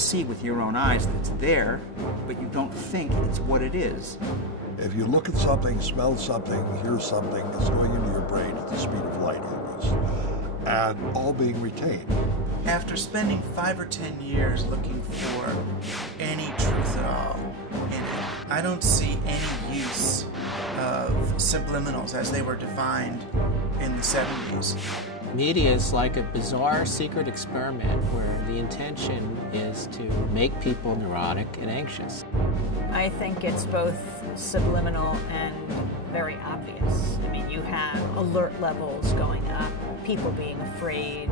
see with your own eyes that it's there, but you don't think it's what it is. If you look at something, smell something, hear something, it's going into your brain at the speed of light almost, and all being retained. After spending 5 or 10 years looking for any truth at all in it, I don't see any use of subliminals as they were defined in the 70s. Media is like a bizarre secret experiment where the intention is to make people neurotic and anxious. I think it's both subliminal and very obvious. I mean, you have alert levels going up, people being afraid.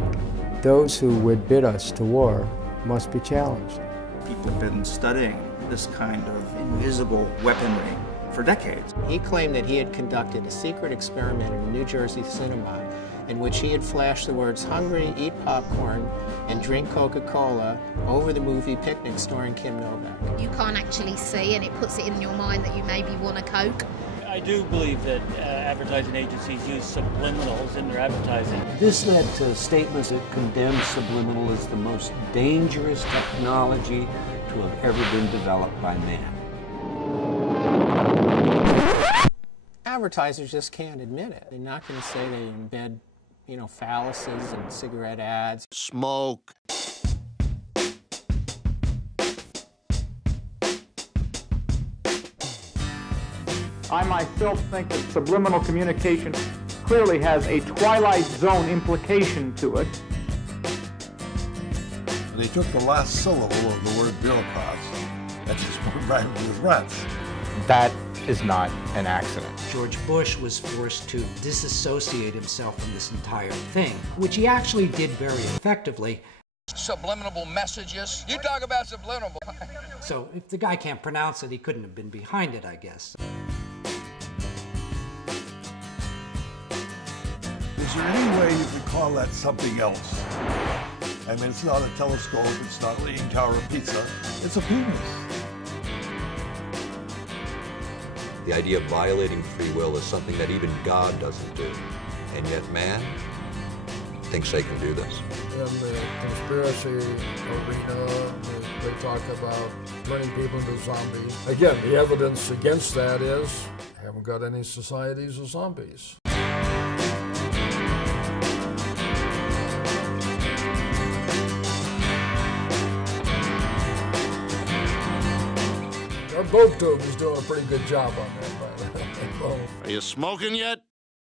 Those who would bid us to war must be challenged. People have been studying this kind of invisible weaponry for decades. He claimed that he had conducted a secret experiment in a New Jersey cinema in which he had flashed the words "hungry, eat popcorn, and drink Coca-Cola" over the movie Picnic starring Kim Novak. You can't actually see, and it puts it in your mind that you maybe want a Coke. I do believe that advertising agencies use subliminals in their advertising. This led to statements that condemn subliminal as the most dangerous technology to have ever been developed by man. Advertisers just can't admit it. They're not going to say they embed, phalluses in cigarette ads. Smoke. I myself think that subliminal communication clearly has a Twilight Zone implication to it. And they took the last syllable of the word bureaucrats and just put it right with rats. That is not an accident. George Bush was forced to disassociate himself from this entire thing, which he actually did very effectively. Subliminal messages. You talk about subliminal. So if the guy can't pronounce it, he couldn't have been behind it, I guess. Is there any way you could call that something else? I mean, it's not a telescope, it's not a Leaning Tower of Pizza, it's a penis. The idea of violating free will is something that even God doesn't do. And yet man thinks they can do this. In the conspiracy arena, they talk about turning people into zombies. Again, the evidence against that is, haven't got any societies of zombies. Our Boatube is doing a pretty good job on that. Are you smoking yet?